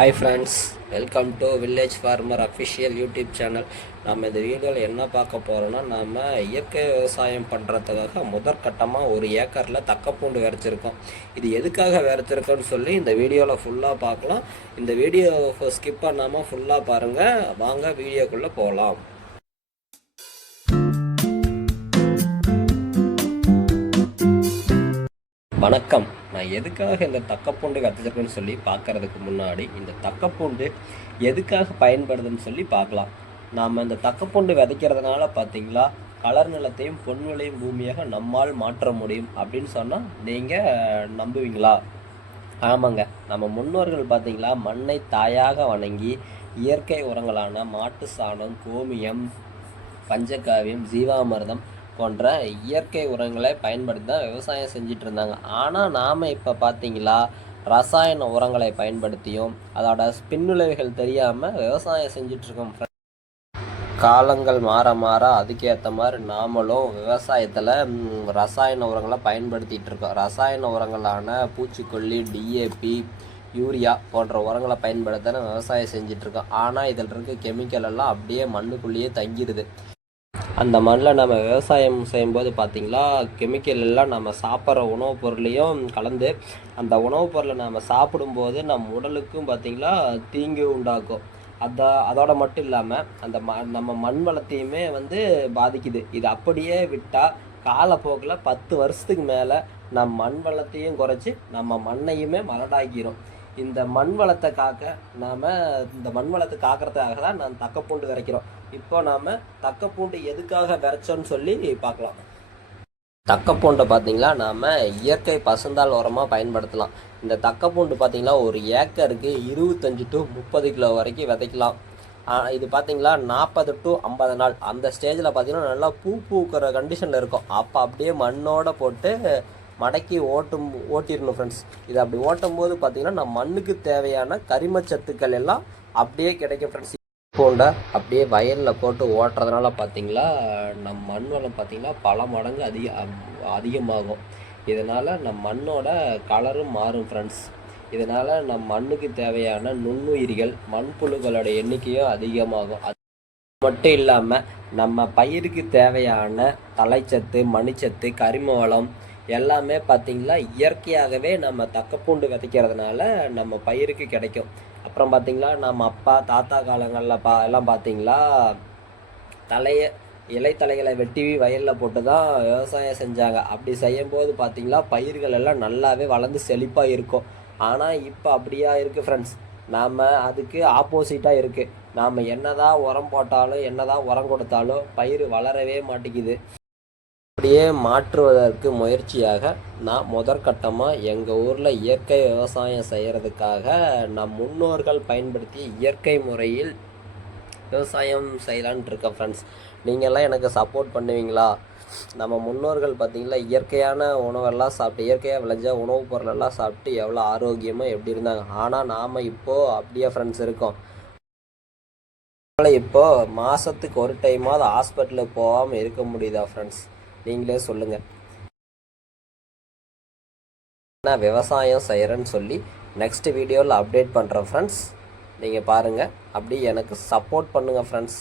Hi friends welcome to village farmer official YouTube channel நம்ம இந்த வீடியோவில் என்ன பார்க்க போகிறோன்னா நம்ம இயற்கை விவசாயம் பண்ணுறதுக்காக முதற்கட்டமாக ஒரு ஏக்கரில் தக்கப்பூண்டு விரைச்சிருக்கோம் இது எதுக்காக விரைச்சிருக்கோன்னு சொல்லி இந்த வீடியோவில் ஃபுல்லாக பார்க்கலாம். இந்த வீடியோ ஸ்கிப் பண்ணாமல் ஃபுல்லாக பாருங்கள் வாங்க வீடியோக்குள்ளே போகலாம் வணக்கம். நான் எதுக்காக இந்த தக்கப்பூண்டு விதைச்சிருக்கேன்னு சொல்லி பார்க்கறதுக்கு முன்னாடி இந்த தக்கப்பூண்டு எதுக்காக பயன்படுதுன்னு சொல்லி பார்க்கலாம். நாம் இந்த தக்கப்பூண்டு விதைக்கிறதுனால பார்த்தீங்களா கலர் நிலத்தையும் பொன்விளையும் பூமியாக நம்மால் மாற்ற முடியும் அப்படின்னு சொன்னால் நீங்கள் நம்புவீங்களா? ஆமாங்க. நம்ம முன்னோர்கள் பார்த்தீங்களா மண்ணை தாயாக வணங்கி இயற்கை உரங்களான மாட்டு சாணம் கோமியம் பஞ்சகாவியம் ஜீவாமிர்தம் போன்ற இயற்கை உரங்களை பயன்படுத்தி தான் விவசாயம் செஞ்சிட்டு இருந்தாங்க. ஆனால் நாம் இப்போ பார்த்தீங்களா ரசாயன உரங்களை பயன்படுத்தியும் அதோட பின்விளைவுகள் தெரியாமல் விவசாயம் செஞ்சிட்ருக்கோம் காலங்கள் மாற மாற அதுக்கேற்ற மாதிரி நாமளும் விவசாயத்தில் ரசாயன உரங்களை பயன்படுத்திகிட்டு இருக்கோம். ரசாயன உரங்களான பூச்சிக்கொல்லி டிஏபி யூரியா போன்ற உரங்களை பயன்படுத்த விவசாயம் செஞ்சிட்ருக்கோம் ஆனால் இதில் இருக்க கெமிக்கல் எல்லாம் அப்படியே மண்ணுக்குள்ளேயே தங்கிடுது அந்த மண்ணில் நம்ம விவசாயம் செய்யும்போது பார்த்திங்களா கெமிக்கல் எல்லாம் நம்ம சாப்பிட்ற உணவுப் பொருளையும் கலந்து அந்த உணவுப் பொருளை நம்ம சாப்பிடும்போது நம் உடலுக்கும் பார்த்திங்களா தீங்கு உண்டாக்கும். அதை அதோட மட்டும் இல்லாமல் அந்த ம நம்ம மண் வளத்தையுமே வந்து பாதிக்குது. இது அப்படியே விட்டால் காலப்போக்கில் பத்து வருஷத்துக்கு மேலே நம் மண் வளத்தையும் குறைச்சி நம்ம மண்ணையுமே மலடாக்கிறோம் இந்த மண் வளத்தை காக்க நாம் இந்த மண் வளத்தை காக்கிறதுக்காக தான் நான் தக்கப்பூண்டு விதைக்கிறோம். இப்போ நாம் தக்கப்பூண்டு எதுக்காக விதைச்சோன்னு சொல்லி பார்க்கலாம். தக்கப்பூண்டை பார்த்திங்களா நாம் இயற்கை பசுந்தால் உரமாக பயன்படுத்தலாம். இந்த தக்கப்பூண்டு பார்த்திங்களா ஒரு ஏக்கருக்கு இருபத்தஞ்சி டு முப்பது கிலோ வரைக்கும் விதைக்கலாம். இது பார்த்தீங்களா நாற்பது டு ஐம்பது நாள். அந்த ஸ்டேஜில் பார்த்தீங்கன்னா நல்லா பூ பூக்கிற கண்டிஷனில் இருக்கும். அப்போ அப்படியே மண்ணோட போட்டு மடக்கி ஓட்டும் ஓட்டிடணும் ஃப்ரெண்ட்ஸ் இதை அப்படி ஓட்டும் போது பார்த்தீங்கன்னா நம்ம மண்ணுக்கு தேவையான கரிமச்சத்துக்கள் எல்லாம் அப்படியே கிடைக்கும் ஃப்ரெண்ட்ஸ் போண்டா அப்படியே வயலில் போட்டு ஓட்டுறதுனால பார்த்தீங்களா நம் மண் வளம் பார்த்தீங்கன்னா பல மடங்கு அதிக அதிகமாகும். இதனால் நம் மண்ணோட கலரும் மாறும் ஃப்ரெண்ட்ஸ் இதனால் நம் மண்ணுக்கு தேவையான நுண்ணுயிரிகள் மண்புழுக்களோட எண்ணிக்கையும் அதிகமாகும். அது மட்டும் இல்லாமல் நம்ம பயிருக்கு தேவையான தலைச்சத்து மணிச்சத்து கரிம வளம் எல்லாமே பார்த்திங்கன்னா இயற்கையாகவே நம்ம தக்கப்பூண்டு விதைக்கிறதுனால நம்ம பயிருக்கு கிடைக்கும். அப்புறம் பார்த்திங்களா நம்ம அப்பா தாத்தா காலங்களில் பா எல்லாம் பார்த்திங்களா தலையை இலைத்தலைகளை வெட்டி வயலில் போட்டு தான் விவசாயம் செஞ்சாங்க. அப்படி செய்யும்போது பார்த்திங்களா பயிர்கள் எல்லாம் நல்லாவே வளர்ந்து செழிப்பாக இருக்கும். ஆனால் இப்போ அப்படியா இருக்குது ஃப்ரெண்ட்ஸ் நாம் அதுக்கு ஆப்போசிட்டாக இருக்குது நாம் என்ன தான் உரம் போட்டாலும் என்ன தான் உரம் கொடுத்தாலும் பயிர் வளரவே மாட்டேங்குது. அப்படியே மாற்றுவதற்கு முயற்சியாக நான் முதற்கட்டமாக எங்கள் ஊரில் இயற்கை விவசாயம் செய்கிறதுக்காக நம் முன்னோர்கள் பயன்படுத்திய இயற்கை முறையில் விவசாயம் செய்யலான்ட்டு இருக்கேன் ஃப்ரெண்ட்ஸ் நீங்கள்லாம் எனக்கு சப்போர்ட் பண்ணுவீங்களா? நம்ம முன்னோர்கள் பார்த்திங்களா இயற்கையான உணவெல்லாம் சாப்பிட்டு இயற்கையாக விளைஞ்ச உணவுப் பொருளெல்லாம் சாப்பிட்டு எவ்வளோ ஆரோக்கியமாக எப்படி இருந்தாங்க? ஆனால் நாம் இப்போது அப்படியே ஃப்ரெண்ட்ஸ் இருக்கோம். இப்போது மாதத்துக்கு ஒரு டைமாவது ஹாஸ்பிட்டலுக்கு போகாமல் இருக்க முடியுதா ஃப்ரெண்ட்ஸ் நீங்களே சொல்லுங்கள் நான் விவசாயம் செய்கிறேன்னு சொல்லி நெக்ஸ்ட் வீடியோவில் அப்டேட் பண்ணுறேன் ஃப்ரெண்ட்ஸ் நீங்கள் பாருங்கள் அப்படி எனக்கு சப்போர்ட் பண்ணுங்கள் ஃப்ரெண்ட்ஸ்